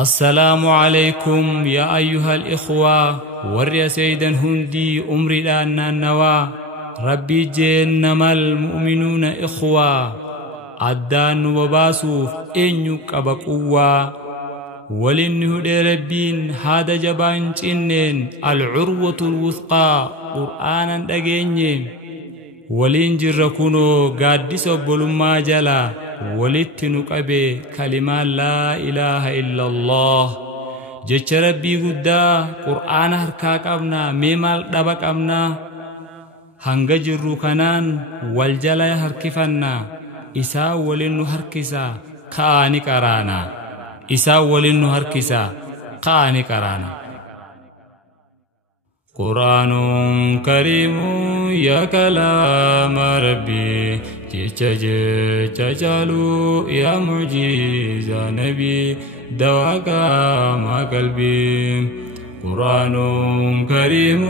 السلام عليكم يا أيها الإخوة ورّي سيدا هندي أمري لأننا النوا ربي جنما المؤمنون إخوة عدان وباسوف إنيك أبقوا ولنه ربين هذا جبان جنين العروة الوثقى قرآنا دقيني ولين جركونو قادس بلما جلا ولتنك أبي كلمة لا إله إلا الله جيش ربي قدا قرآن هركاك أبنا ميمال دبك أبنا هنگا جرو كنان والجلا هركفنا إسا ولنو هركسا كاني كرانا إسا ولنو هركسا كاني كرانا قرآن كريم يا كلام ربي جالو يا معجزة نبي دواك ما قلبي قرآن كريم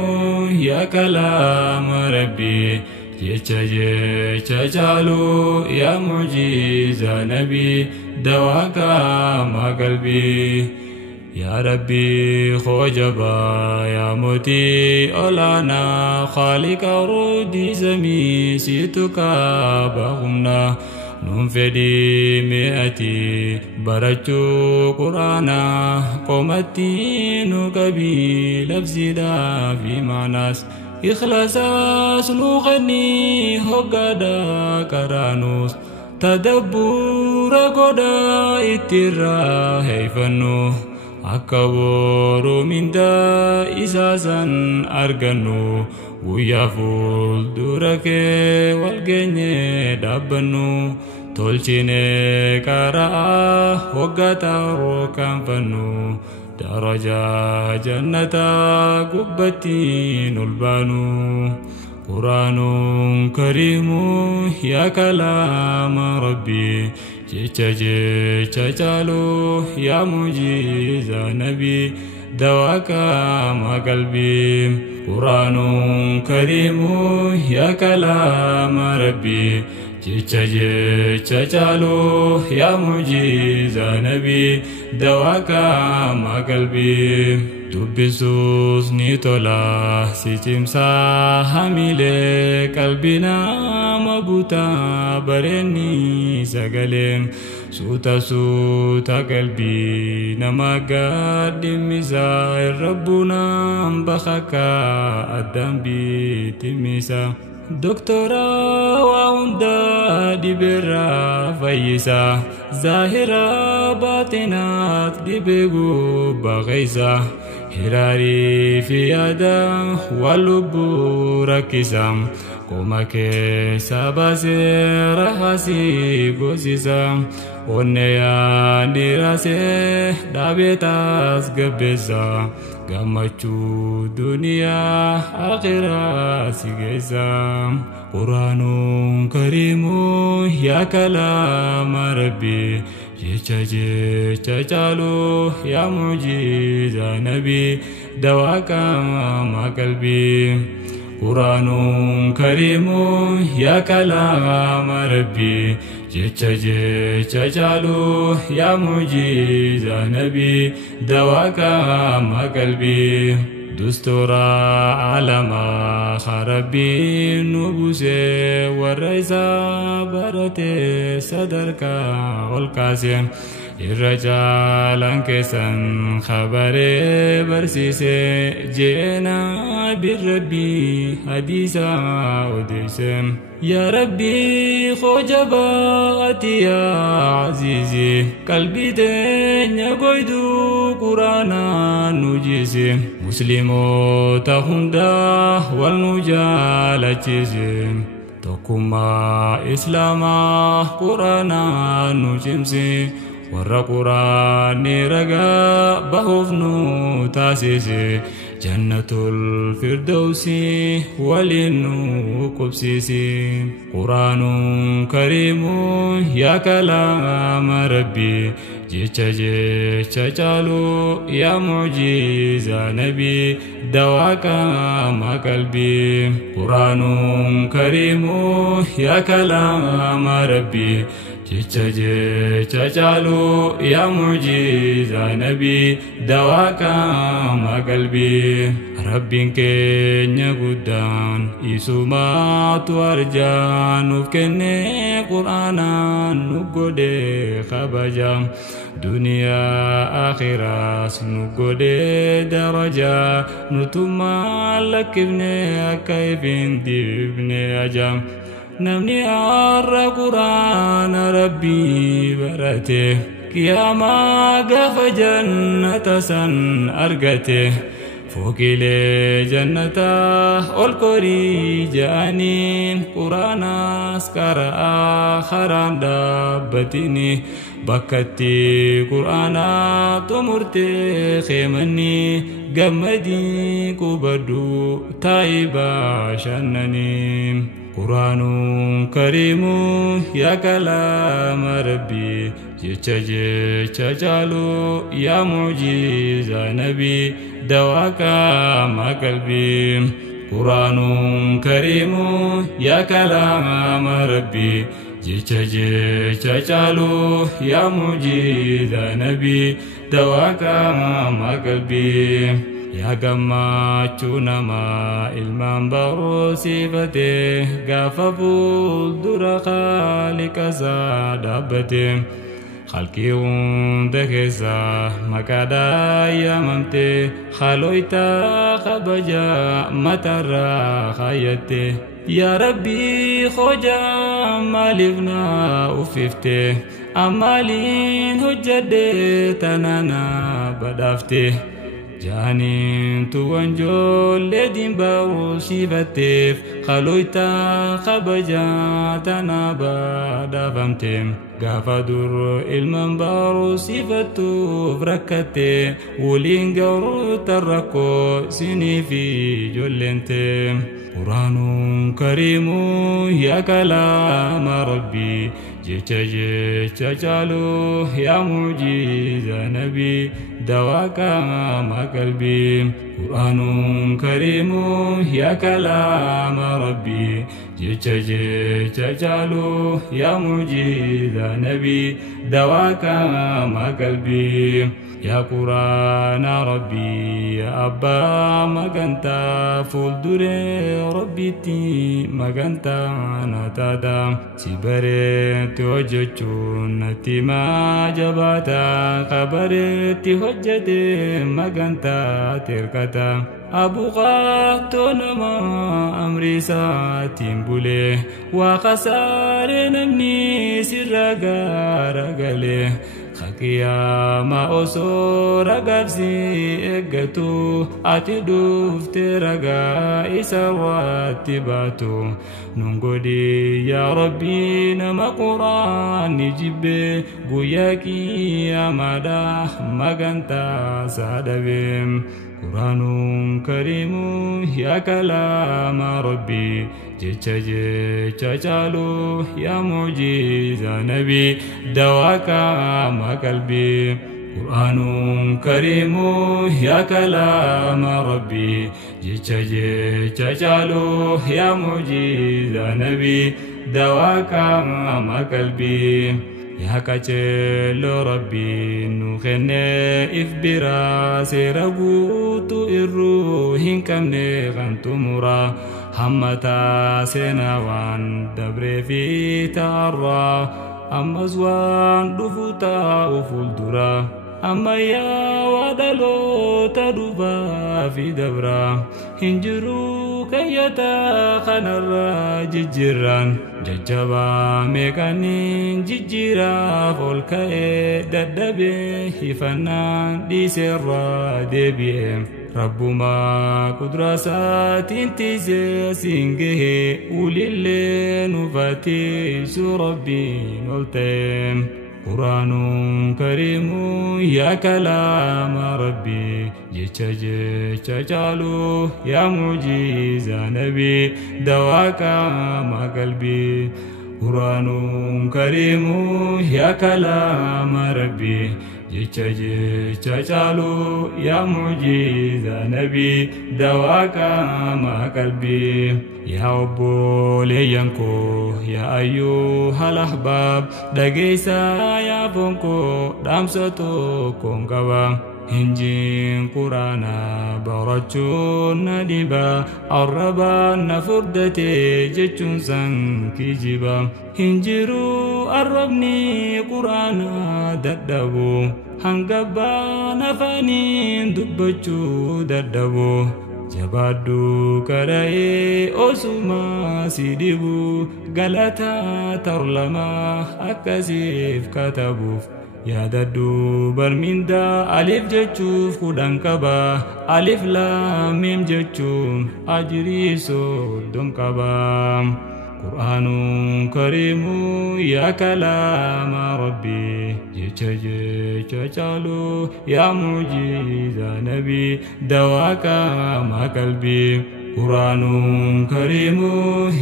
يا كلام ربي جالو يا معجزة نبي دواك ما قلبي يا ربي خوجبا يا موتي أولانا خالق رودي زمي سيتك بغمنا ننفدي مئتي برجو قرانا قومتي نكبي لفظي دا في معناس إخلاصا سنوخني هقادا كرانوس تدبور قدا اترا هيفنو أكبر من دا إساسا أرغنو ويا فول دورك والجنة دابنو تولشيني كارا وقتا روكان فنو درجة جنة قبتي نلبانو قرآن كريم يا كلام ربي جالو يا معجزة نبي دواك ما قلبي قرآن كريم يا كلام ربي جالو يا معجزة نبي دواك ما قلبي دبسوس نيتولا سيتمسا حميلة قلبنا مبوتا برني سقلم سوتا قلبي نما قدم مزاير ربنا بخكا الدم بيتمسا دكتورا وعوندا دبرا فايسا ظاهرا باطنات دبقو بغيسا هراري في يدا واللبو ركسا كوما كيسا باسي رحاسي قوسيسا ونيا نيراسي دابيتاس قبسا قمتشو دنيا آخرة سيجيسا قرآن كريم يا كلام ربي جالو يا معجزة نبي دواك ما قلبي قرآن كريم يا كلام ربي جالو يا معجزة نبي دواك ما قلبي دستورا علما خربي نبوسي والرئيسة برتي صدركا والكاسين الرجال انكسن خبري برسيسي جينا بالربي حديثا وديسم يا ربي خوجباتي يا عزيزي قلبي تنيا قيدو قرانا نجيسي مسلمو تهندا والنجال تشيسي تقوما إسلاما قرانا نجمسي ورا قرآن رقا بهفنو تاسيسي جنة الفردوس ولنو قبسيسي قرآن كريم يا كلام ربي جالو يا معجزة نبي دواك ما قلبي قرآن كريم يا كلام ربي jecha jecha caalu yaa mu'jiza nabii dawaa qaama qalbii rabbiin keenya guddaan isumaatu arjaa nuuf kenne qur'aanaan nu godhe kabaja duniyaa akhiraas nu godhe daraja nutummaa lakkifne akka ifin dibne ajam namni arra qur'aana rabbii barate qiyaamaa gaafa jannata san argate fooqilee jannataa ol korii ja'aniin qur'aanas qara'aa karaan dhaabbatini bakkatti qur'aanaa xumurtee keemanni gammadii qubaddu taa'ii bashannanii qur'aanun kariimu yaa kalaama rabbii jecha jecha caalu yaa mu'jiza nabii dawaa qaama qalbii qur'aanun kariimu yaa kalaama rabbii jecha jecha caalu yaa mu'jiza nabii dawaa qaama qalbii yaa gammachuu namaa ilmaan barsiifate gaafa fuuldura Khaliqa isaa dhaabbate khalqii hunda keessa maqaadhaa yaamamte khaloota kabaja mataarraa kaayatte yaa rabbii hojaa maaliif na uffifte ammaaliin hojjadhe tanana badhaafte jaanin tuwan joollee dimbaa siifateef khaloota kabaja tana badhaafamte gaafa dur ilmaan barsiifattuuf rakkate waliin ga'uuta rakkoo sinii fi ijoolleente qur'aanun kariimu yaa kalaama rabbii jecha jecha caalu yaa mu'jiza nabii dawaa qaama qalbii qur'aanun kariimu yaa kalaama rabbii jecha jecha caalu yaa mu'jiza nabii dawaa qaama qalbii yaa qur'aana rabbii yaa abbaa magantaa fuulduree rabbiitti magantaa nataata si bareetti hojjechuun natti maa jabaata kabareetti hojjete magantaa tirkata abuqaatoo nama amri isaatiin bulee waa kasaaree namni sirra gaaragalee Qiyama osoo ragaafsi eeggatu ati dhufte ragaa isa waatti baatu nun godhi yaa rabbii nama quraanni jibbe guyyaa qiyamaadha magantaa saadhabe quraanun kariimu yaa kalaama rabbii jecha jecha caalu yaa mu'jiza nabii dawaa qaama qalbii quraanun kariimu yaa kalaama rabbii jecha jecha caalu yaa mu'jiza nabii dawaa qaama qalbii yaa qajeeloo rabbii nu kenne if biraa seera guutuu irruu hin qabne kan xumuraa hammataa seenaa waan dabree fi ta'arraa ammas waan dhufu taa'u fuulduraa ammayyaa waa dhaloota dhufaa fi dabraa hin jiru kayyataa kanarraa jijjiirraan jajjabaa meeqaniin jijjiiraaf ol ka'ee dadhabee hifannaan dhiiseerraa deebi'ee rabbumaa kudraasaatiin tiisee siin gahee ulillee nufaatiisu rabbiin ol ta'e quraanun kariimu yaa kalaama rabbii jecha jecha caalu yaa mu'jiza nabii dawaa qaama qalbii quraanun kariimu yaa kalaama rabbii jecha jecha caalu yaa mu'jiza nabii dawaa qaamaa qalbii yaa obboleeyyan koo yaa ayyuhal ahbaab dhageessaa yaa foon koo dhaamsa tokkoon qaba hinjiin quraana barachuun na dhiba arrabaan na furdatee jechuun san kijiba hinjiru arrabni quraana dadhabu hangabbaan afaaniin dubbachuu dadhabu jabaadhu kara'ee osuma si dhibu galataa tarlama akkasiif katabuuf yaadadhu barminda alif jechuuf kudhan qaba alif laam miim jechuun ajrii soddom qaba qur'aanun kariimu yaa kalaama rabbii jecha jecha caalu yaa mu'jiza nabii dawaa qaamaa qalbii qur'aanun kariimu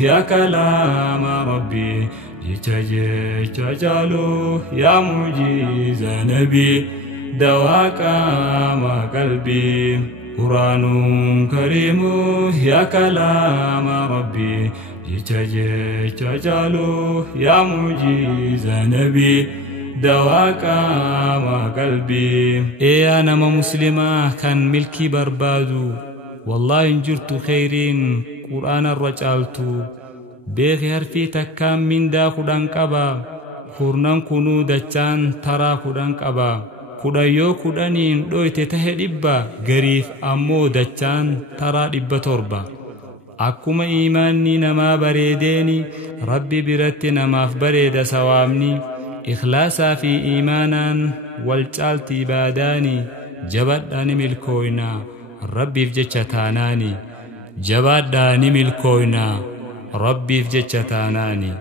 yaa kalaama rabbii jecha jecha caalu yaa mu'jiza nabii dawaa qaamaa qalbii qur'aanun kariimu yaa kalaama rabbii jecha jecha caalu yaa mu'jiza nabii dawaa qaamaa qalbii eeyaa nama muslimaa kan milkii barbaadu wallahi hin jirtu khayriin qur'aana irra caaltu beeki harfii takkaan mindaa kudhan qaba kurnan kunuu dachaan taraa kudhan qaba kudhayyoo kudhaniin dhoyte tahe dhibba gariif ammoo dachaan taraa 700 akkuma iimaanni namaa bareedeeni rabbi biratti namaaf bareeda sawaabni ikhlaasaa fi iimaanaan wal caalti ibaadaani jabaadhaani milkooyna rabbiif jecha taanaani jabaadhaani milkooyna rabbiif jecha taanaani